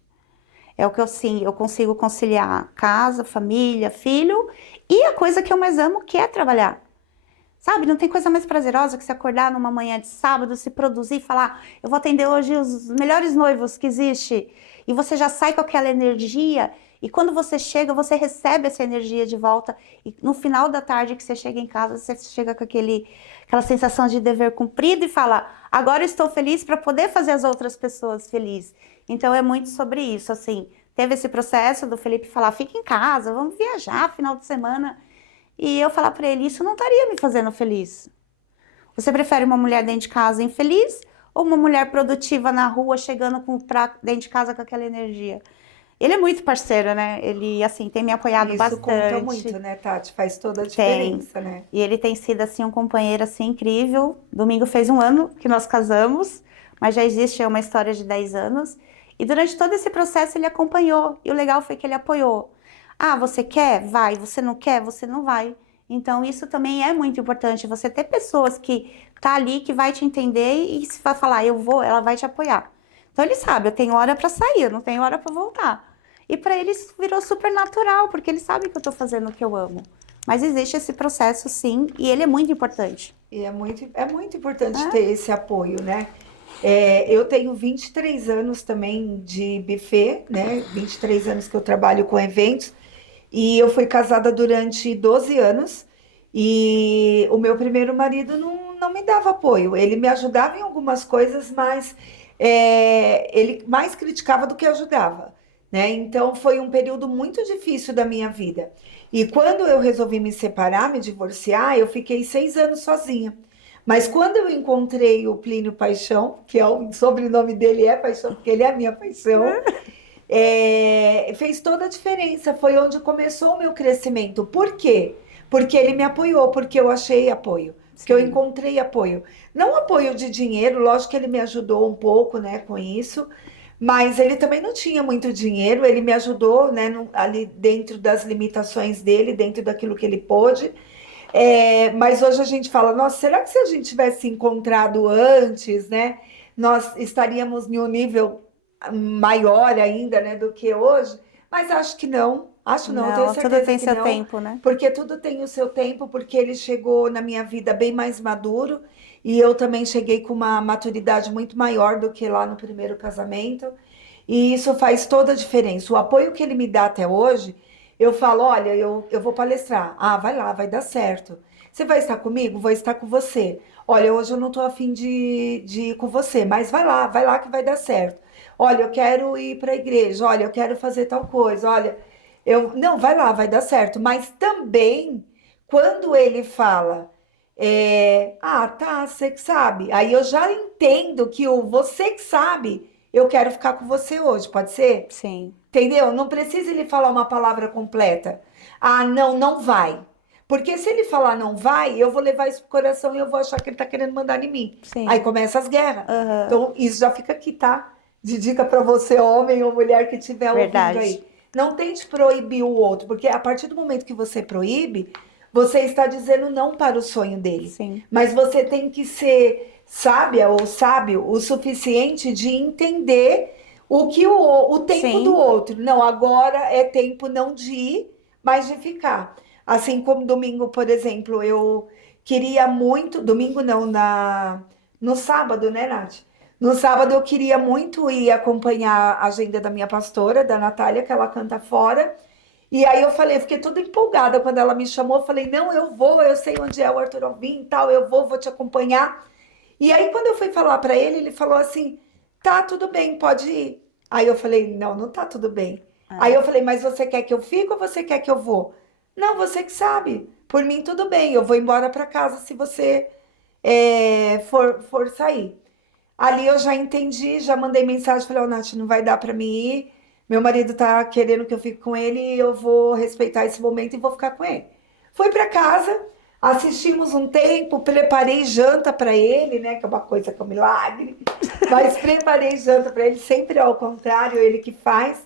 É o que eu consigo conciliar casa, família, filho e a coisa que eu mais amo, que é trabalhar. Sabe, não tem coisa mais prazerosa que se acordar numa manhã de sábado, se produzir e falar, eu vou atender hoje os melhores noivos que existe. E você já sai com aquela energia e quando você chega, você recebe essa energia de volta. E no final da tarde que você chega em casa, você chega com aquela sensação de dever cumprido e fala, agora eu estou feliz para poder fazer as outras pessoas felizes. Então é muito sobre isso, assim. Teve esse processo do Felipe falar, fica em casa, vamos viajar final de semana. E eu falar para ele, isso não estaria me fazendo feliz. Você prefere uma mulher dentro de casa infeliz ou uma mulher produtiva na rua chegando dentro de casa com aquela energia? Ele é muito parceiro, né? Ele, assim, tem me apoiado Isso conta bastante. muito, né, Tati? Faz toda a Tem. diferença, né? E ele tem sido, assim, um companheiro, assim, incrível. Domingo fez 1 ano que nós casamos, mas já existe uma história de 10 anos. E durante todo esse processo ele acompanhou. E o legal foi que ele apoiou. Ah, você quer? Vai. Você não quer? Você não vai. Então, isso também é muito importante. Você ter pessoas que tá ali, que vai te entender e se vai falar, eu vou, ela vai te apoiar. Então, ele sabe, eu tenho hora para sair, eu não tenho hora para voltar. E para ele isso virou super natural, porque ele sabe que eu tô fazendo o que eu amo. Mas existe esse processo, sim, e ele é muito importante. E é muito importante ter esse apoio, né? Eu tenho 23 anos também de buffet, né? 23 anos que eu trabalho com eventos. E eu fui casada durante 12 anos. E o meu primeiro marido não me dava apoio. Ele me ajudava em algumas coisas, mas ele mais criticava do que ajudava, né? Então foi um período muito difícil da minha vida. E quando eu resolvi me separar, me divorciar, eu fiquei 6 anos sozinha. Mas quando eu encontrei o Plínio Paixão, que é o sobrenome dele é Paixão, porque ele é a minha paixão, fez toda a diferença. Foi onde começou o meu crescimento. Por quê? Porque ele me apoiou, porque eu achei apoio, porque eu Sim. encontrei apoio. Não apoio de dinheiro, lógico que ele me ajudou um pouco, né, com isso, mas ele também não tinha muito dinheiro, ele me ajudou, né, ali dentro das limitações dele, dentro daquilo que ele pôde. Mas hoje a gente fala, nossa, será que se a gente tivesse encontrado antes, né, nós estaríamos em um nível maior ainda, né, do que hoje? Mas acho que não. Acho não, eu tenho Não, tudo certeza tem que seu não, tempo, né? porque tudo tem o seu tempo, porque ele chegou na minha vida bem mais maduro e eu também cheguei com uma maturidade muito maior do que lá no primeiro casamento. E isso faz toda a diferença. O apoio que ele me dá até hoje, eu falo, olha, eu vou palestrar. Ah, vai lá, vai dar certo. Você vai estar comigo? Vou estar com você. Olha, hoje eu não estou afim de ir com você, mas vai lá que vai dar certo. Olha, eu quero ir para a igreja. Olha, eu quero fazer tal coisa. Olha, não, vai lá, vai dar certo. Mas também, quando ele fala, Tá, você que sabe. Aí eu já entendo que o você que sabe, eu quero ficar com você hoje, pode ser? Sim, Entendeu? Não precisa ele falar uma palavra completa. Ah, não, não vai. Porque se ele falar não vai, eu vou levar isso pro coração e eu vou achar que ele tá querendo mandar em mim. Aí sim. começa as guerras. Aham. Então, isso já fica aqui, tá? De dica pra você, homem ou mulher que estiver ouvindo Verdade. aí. Não tente proibir o outro, porque a partir do momento que você proíbe, você está dizendo não para o sonho dele. Sim, Mas você tem que ser sábia ou sábio o suficiente de entender o tempo do sim, outro. Não, agora é tempo não de ir, mas de ficar. Assim como domingo, por exemplo, eu queria muito, domingo não, no sábado, né, Nath? No sábado eu queria muito ir acompanhar a agenda da minha pastora, da Natália, que ela canta fora. E aí eu falei, eu fiquei toda empolgada quando ela me chamou. Eu falei, não, eu vou, eu sei onde é o Arthur Alvim e tal, eu vou te acompanhar. E aí quando eu fui falar pra ele, ele falou assim, tá, tudo bem, pode ir. Aí eu falei, não, não tá tudo bem. Aí é, eu falei, mas você quer que eu fique ou você quer que eu vou? Não, você que sabe. Por mim, tudo bem, eu vou embora pra casa se você for sair. Ali eu já entendi, já mandei mensagem, falei, ó, Nath, não vai dar pra mim ir. Meu marido tá querendo que eu fique com ele e eu vou respeitar esse momento e vou ficar com ele. Fui pra casa, assistimos um tempo, preparei janta pra ele, né, que é uma coisa que é um milagre. Mas preparei janta pra ele, sempre ao contrário, ele que faz.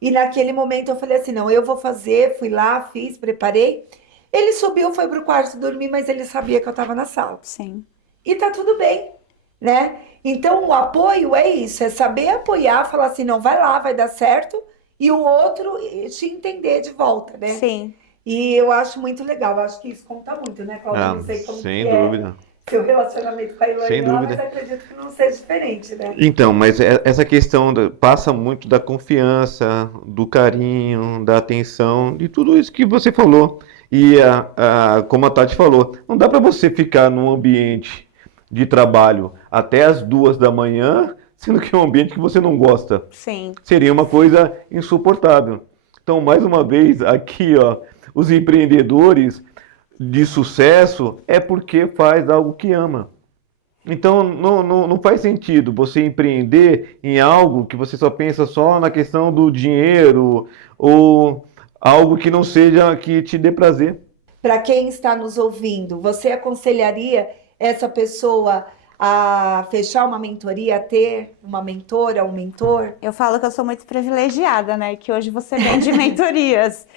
E naquele momento eu falei assim, não, eu vou fazer, fui lá, fiz, preparei. Ele subiu, foi pro quarto dormir, mas ele sabia que eu tava na sala. sim. E tá tudo bem, né? Então, o apoio é isso, é saber apoiar, falar assim, não, vai lá, vai dar certo, e o outro te entender de volta, né? Sim. E eu acho muito legal, eu acho que isso conta muito, né, Cláudia? Eu Ah, não sei como que sem é dúvida, seu relacionamento com a sem Elaine lá, mas dúvida. acredito que não seja diferente, né? Então, mas essa questão passa muito da confiança, do carinho, da atenção, de tudo isso que você falou. E como a Tati falou, não dá para você ficar num ambiente de trabalho até as 2 da manhã, sendo que é um ambiente que você não gosta. Sim, Seria uma coisa insuportável. Então, mais uma vez, aqui, ó, os empreendedores de sucesso é porque faz algo que ama. Então, não faz sentido você empreender em algo que você só pensa só na questão do dinheiro ou algo que não seja que te dê prazer. Para quem está nos ouvindo, você aconselharia essa pessoa a fechar uma mentoria, a ter uma mentora, um mentor? eu falo que eu sou muito privilegiada, né? Que hoje você vende mentorias.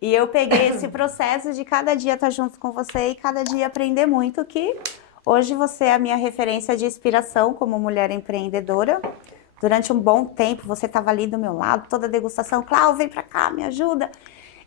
E eu peguei esse processo de cada dia estar junto com você e cada dia aprender muito, que hoje você é a minha referência de inspiração como mulher empreendedora. Durante um bom tempo você estava ali do meu lado, toda a degustação, Cláudia, vem pra cá, me ajuda.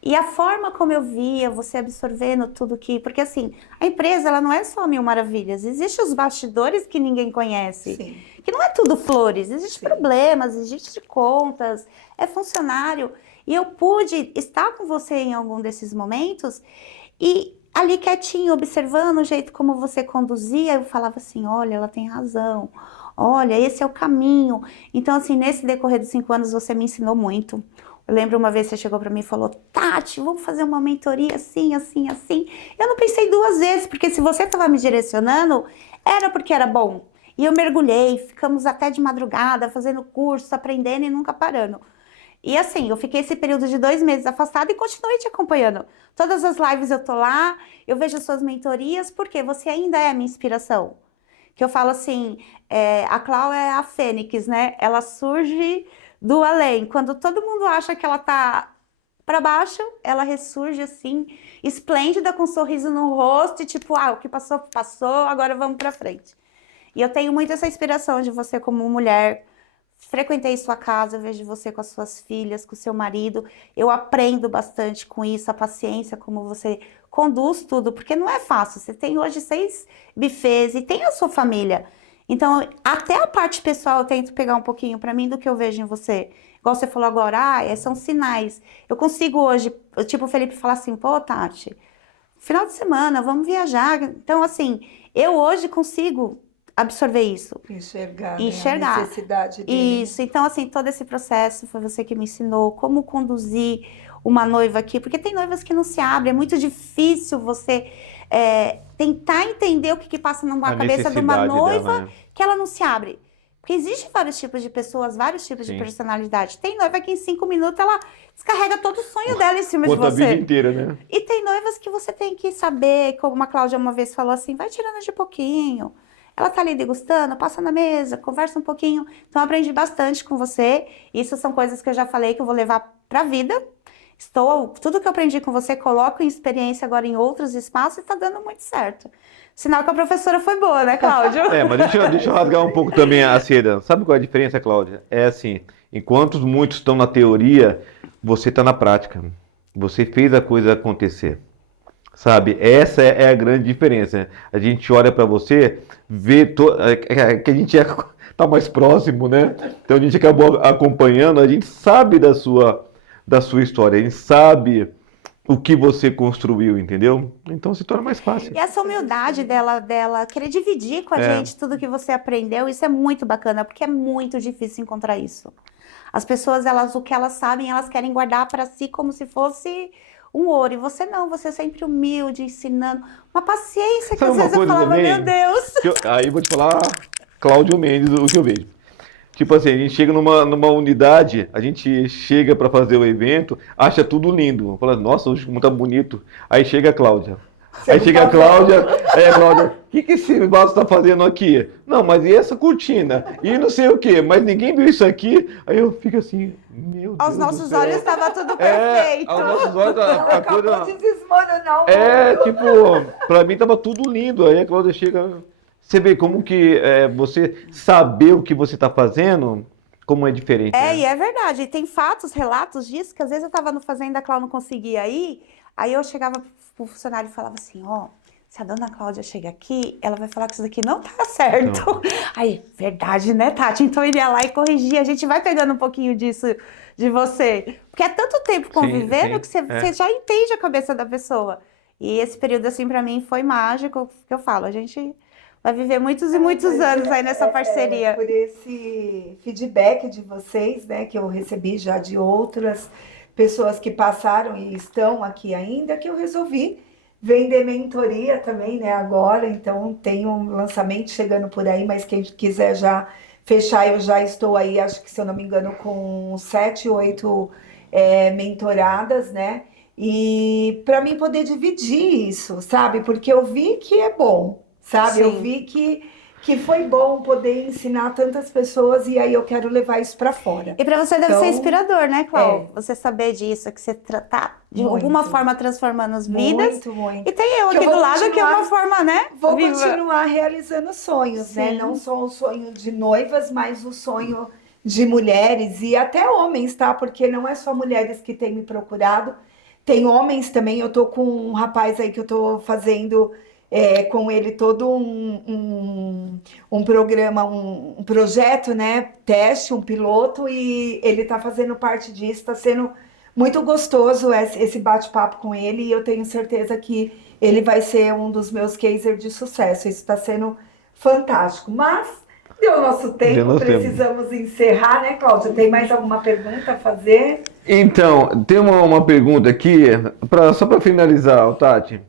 E a forma como eu via você absorvendo tudo que... Porque assim, a empresa ela não é só mil maravilhas, existem os bastidores que ninguém conhece. Sim, Que não é tudo flores, existem sim. problemas, existem contas, é funcionário. E eu pude estar com você em algum desses momentos e ali quietinho, observando o jeito como você conduzia, eu falava assim, olha, ela tem razão, olha, esse é o caminho. Então, assim, nesse decorrer dos 5 anos, você me ensinou muito. Eu lembro uma vez que você chegou para mim e falou, Tati, vamos fazer uma mentoria assim, assim, assim. Eu não pensei 2 vezes, porque se você estava me direcionando, era porque era bom. E eu mergulhei, ficamos até de madrugada, fazendo curso, aprendendo e nunca parando. E assim, eu fiquei esse período de 2 meses afastada e continuei te acompanhando. Todas as lives eu tô lá, eu vejo as suas mentorias, porque você ainda é a minha inspiração. Que eu falo assim, a Clau é a fênix, né? Ela surge do além. Quando todo mundo acha que ela tá para baixo, ela ressurge assim, esplêndida, com um sorriso no rosto e tipo, o que passou, passou, agora vamos para frente. E eu tenho muito essa inspiração de você como mulher. Frequentei sua casa, eu vejo você com as suas filhas, com o seu marido. Eu aprendo bastante com isso, a paciência, como você conduz tudo, porque não é fácil. Você tem hoje 6 buffets e tem a sua família. Então, até a parte pessoal eu tento pegar um pouquinho para mim do que eu vejo em você. Igual você falou agora, são sinais. Eu consigo hoje, tipo o Felipe falar assim, pô, Tati, final de semana, vamos viajar. Então, assim, eu hoje consigo absorver isso. Enxergar, né? A Enxergar. necessidade dele. Isso, então assim, todo esse processo foi você que me ensinou como conduzir uma noiva aqui, porque tem noivas que não se abrem, é muito difícil você tentar entender o que passa na A cabeça de uma necessidade noiva dela, né? que ela não se abre. Porque existem vários tipos de pessoas, vários tipos Sim. de personalidade. Tem noiva que em 5 minutos ela descarrega todo o sonho dela em cima de Conta a vida você. inteira, né? E tem noivas que você tem que saber, como a Cláudia uma vez falou assim, vai tirando de pouquinho. Ela tá ali degustando, passa na mesa, conversa um pouquinho. Então eu aprendi bastante com você. Isso são coisas que eu já falei que eu vou levar pra vida. Tudo que eu aprendi com você, coloco em experiência agora em outros espaços e tá dando muito certo. Sinal que a professora foi boa, né, Cláudio? Mas deixa eu rasgar um pouco também a seda. Sabe qual é a diferença, Cláudia? É assim, enquanto muitos estão na teoria, você está na prática. Você fez a coisa acontecer. Sabe? Essa é a grande diferença. A gente olha para você, vê que a gente tá mais próximo, né? Então a gente acabou acompanhando, a gente sabe da sua história, a gente sabe o que você construiu, entendeu? Então se torna mais fácil. E essa humildade dela querer dividir com a gente tudo que você aprendeu, isso é muito bacana, porque é muito difícil encontrar isso. As pessoas, o que elas sabem, elas querem guardar para si como se fosse um ouro. E você não, você é sempre humilde, ensinando. Uma paciência que Sabe às uma vezes eu coisa falava, também? meu Deus. Aí eu vou te falar, Cláudio Mendes, o que eu vejo. Tipo assim, a gente chega numa unidade, a gente chega para fazer o evento, acha tudo lindo. Fala, nossa, hoje como tá bonito. Aí chega a Cláudia. Aí chega a Cláudia, Cláudia, o que esse vaso tá fazendo aqui? Não, mas e essa cortina? E não sei o quê, mas ninguém viu isso aqui. Aí eu fico assim, meu Deus Aos do nossos céu. olhos estava tudo perfeito. Aos nossos olhos Ela a acabou coisa... de desmoronar o mundo. tipo, pra mim tava tudo lindo. Aí a Cláudia chega... Você vê como que você saber o que você tá fazendo, como é diferente, né? E é verdade. E tem fatos, relatos disso, que às vezes eu estava no Fazenda, a Cláudia não conseguia ir, aí eu chegava pro funcionário e falava assim, se a dona Cláudia chega aqui, ela vai falar que isso daqui não tá certo. Não. Aí, verdade, né, Tati? Então ele ia lá e corrigia. A gente vai pegando um pouquinho disso de você. Porque é tanto tempo convivendo que você já entende a cabeça da pessoa. E esse período, assim, pra mim foi mágico, que eu falo, a gente vai viver muitos e muitos anos aí nessa parceria. Por esse feedback de vocês, né, que eu recebi já de outras pessoas que passaram e estão aqui ainda, que eu resolvi vender mentoria também, né, agora. Então tem um lançamento chegando por aí, mas quem quiser já fechar, eu já estou aí, acho que se eu não me engano, com 7, 8 mentoradas, né? E para mim poder dividir isso, sabe? Porque eu vi que é bom. Sabe, eu vi que foi bom poder ensinar tantas pessoas e aí eu quero levar isso para fora. E para você deve ser inspirador, né, Cláudia? Você saber disso, que você tá de alguma forma transformando as vidas. Muito. E tem eu aqui do lado que é uma forma, né? Vou continuar realizando sonhos, né? Não só o sonho de noivas, mas o sonho de mulheres e até homens, tá? Porque não é só mulheres que têm me procurado, tem homens também. Eu tô com um rapaz aí que eu tô fazendo... com ele todo um programa, um projeto, né? Teste, um piloto, e ele tá fazendo parte disso, tá sendo muito gostoso esse bate-papo com ele, e eu tenho certeza que ele vai ser um dos meus casers de sucesso. Isso tá sendo fantástico. Mas deu nosso tempo, precisamos encerrar, né, Cláudia? Tem mais alguma pergunta a fazer? Então, tem uma pergunta aqui, só para finalizar, Tati.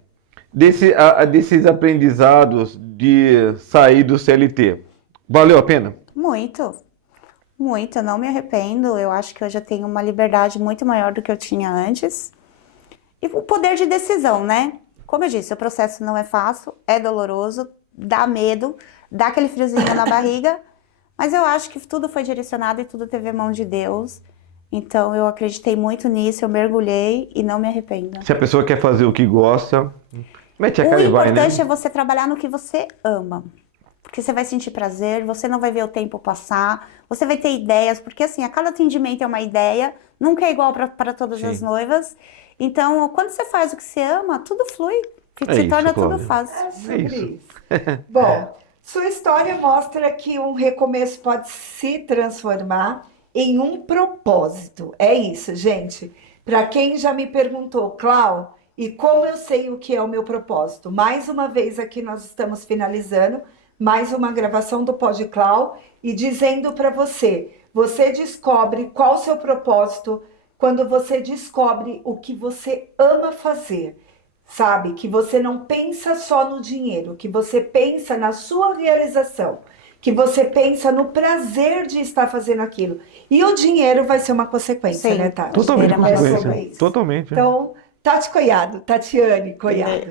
Desses aprendizados de sair do CLT, valeu a pena? Muito, eu não me arrependo. Eu acho que hoje eu tenho uma liberdade muito maior do que eu tinha antes. E o poder de decisão, né? Como eu disse, o processo não é fácil, é doloroso, dá medo, dá aquele friozinho na barriga, mas eu acho que tudo foi direcionado e tudo teve a mão de Deus. Então eu acreditei muito nisso, eu mergulhei e não me arrependo. Se a pessoa quer fazer o que gosta... Mete a cara e vai, né? O importante é você trabalhar no que você ama. Porque você vai sentir prazer, você não vai ver o tempo passar, você vai ter ideias, porque assim, a cada atendimento é uma ideia, nunca é igual para todas as noivas. Então, quando você faz o que você ama, tudo flui, se torna tudo fácil. É sobre isso. Bom, sua história mostra que um recomeço pode se transformar em um propósito. É isso, gente. Para quem já me perguntou, Clau, e como eu sei o que é o meu propósito? Mais uma vez aqui nós estamos finalizando mais uma gravação do Pod Clau e dizendo para você descobre qual o seu propósito quando você descobre o que você ama fazer, sabe? Que você não pensa só no dinheiro, que você pensa na sua realização, que você pensa no prazer de estar fazendo aquilo. E o dinheiro vai ser uma consequência, Sim. né, Tati? Totalmente É sobre consequência. isso. Totalmente. Então, Tatiane Coiado,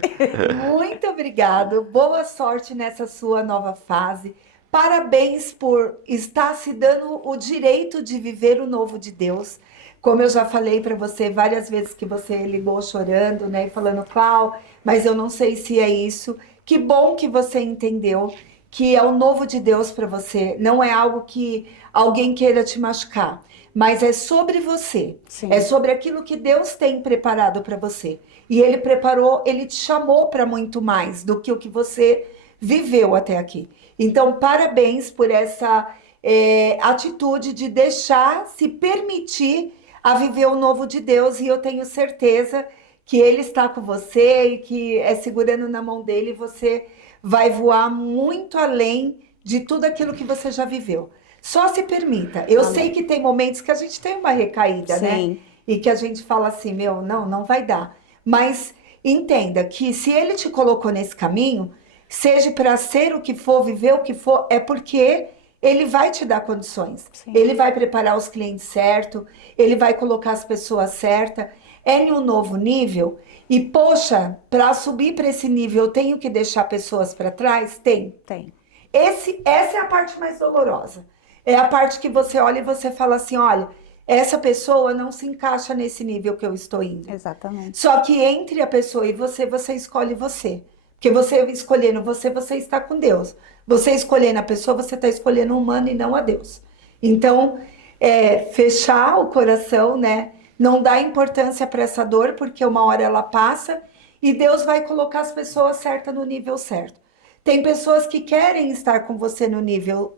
muito obrigado. Boa sorte nessa sua nova fase. Parabéns por estar se dando o direito de viver o novo de Deus. Como eu já falei para você várias vezes que você ligou chorando, né, e falando, Clau, mas eu não sei se é isso. Que bom que você entendeu que é o novo de Deus para você. Não é algo que alguém queira te machucar, mas é sobre você. Sim. É sobre aquilo que Deus tem preparado para você. E Ele preparou, Ele te chamou para muito mais do que o que você viveu até aqui. Então, parabéns por essa atitude de deixar se permitir a viver o novo de Deus. E eu tenho certeza que Ele está com você e que segurando na mão dele, você vai voar muito além de tudo aquilo que você já viveu. Só se permita. Eu sei que tem momentos que a gente tem uma recaída, Sim. né? E que a gente fala assim, não vai dar. Mas entenda que se Ele te colocou nesse caminho, seja para ser o que for, viver o que for, é porque Ele vai te dar condições. Sim. Ele vai preparar os clientes certos, Ele vai colocar as pessoas certas. É em um novo nível. E, poxa, para subir para esse nível, eu tenho que deixar pessoas para trás? Tem. Essa é a parte mais dolorosa. É a parte que você olha e você fala assim, olha, essa pessoa não se encaixa nesse nível que eu estou indo. Exatamente. Só que entre a pessoa e você escolhe você. Porque você escolhendo você está com Deus. Você escolhendo a pessoa, você está escolhendo o humano e não a Deus. Então, fechar o coração, né? Não dá importância para essa dor, porque uma hora ela passa e Deus vai colocar as pessoas certas no nível certo. Tem pessoas que querem estar com você no nível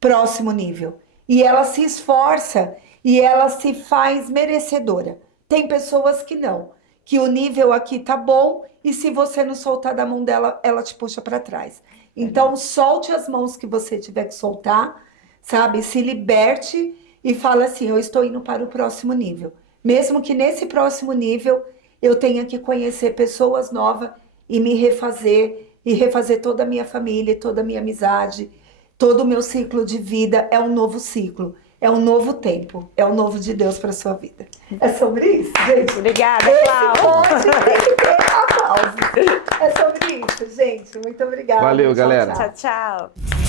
próximo nível. E ela se esforça e ela se faz merecedora. Tem pessoas que não. Que o nível aqui tá bom e se você não soltar da mão dela, ela te puxa para trás. Então, solte as mãos que você tiver que soltar, sabe? Se liberte e fala assim, eu estou indo para o próximo nível. Mesmo que nesse próximo nível eu tenha que conhecer pessoas novas e me refazer, e refazer toda a minha família, toda a minha amizade, todo o meu ciclo de vida. É um novo ciclo, é um novo tempo, é o novo de Deus para sua vida. É sobre isso, gente. Obrigada, Esse Clau. ponte tem que ter aplauso. É sobre isso, gente. Muito obrigada. Valeu, Tchau, galera. tchau. Tchau, tchau.